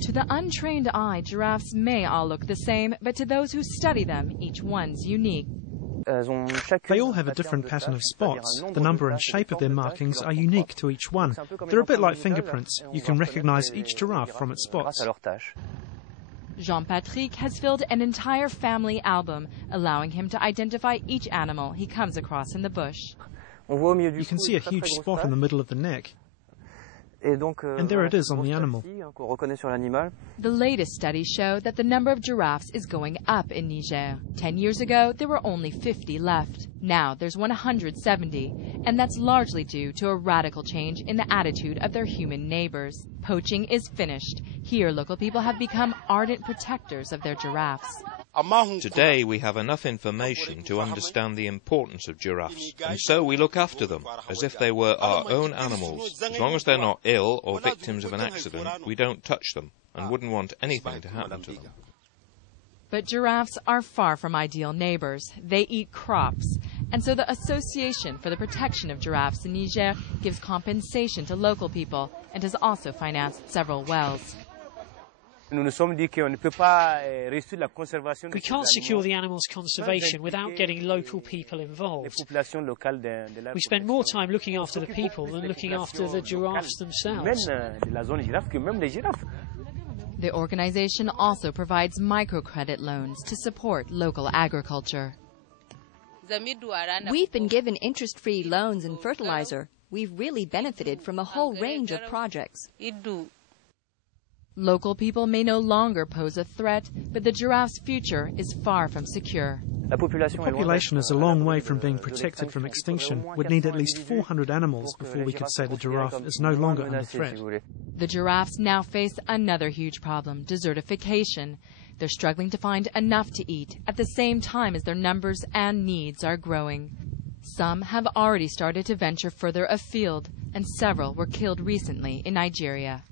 To the untrained eye, giraffes may all look the same, but to those who study them, each one's unique. They all have a different pattern of spots. The number and shape of their markings are unique to each one. They're a bit like fingerprints. You can recognize each giraffe from its spots. Jean-Patrick has filled an entire family album, allowing him to identify each animal he comes across in the bush. You can see a huge spot in the middle of the neck. And there it is on the animal. The latest studies show that the number of giraffes is going up in Niger. 10 years ago, there were only 50 left. Now there's 170, and that's largely due to a radical change in the attitude of their human neighbors. Poaching is finished. Here, local people have become ardent protectors of their giraffes. Today we have enough information to understand the importance of giraffes, and so we look after them as if they were our own animals. As long as they're not ill or victims of an accident, we don't touch them and wouldn't want anything to happen to them. But giraffes are far from ideal neighbors. They eat crops, and so the Association for the Protection of Giraffes in Niger gives compensation to local people and has also financed several wells. We can't secure the animals' conservation without getting local people involved. We spend more time looking after the people than looking after the giraffes themselves. The organization also provides microcredit loans to support local agriculture. We've been given interest-free loans and fertilizer. We've really benefited from a whole range of projects. Local people may no longer pose a threat, but the giraffe's future is far from secure. The population is a long way from being protected from extinction. We'd need at least 400 animals before we could say the giraffe is no longer under threat. The giraffes now face another huge problem, desertification. They're struggling to find enough to eat at the same time as their numbers and needs are growing. Some have already started to venture further afield, and several were killed recently in Nigeria.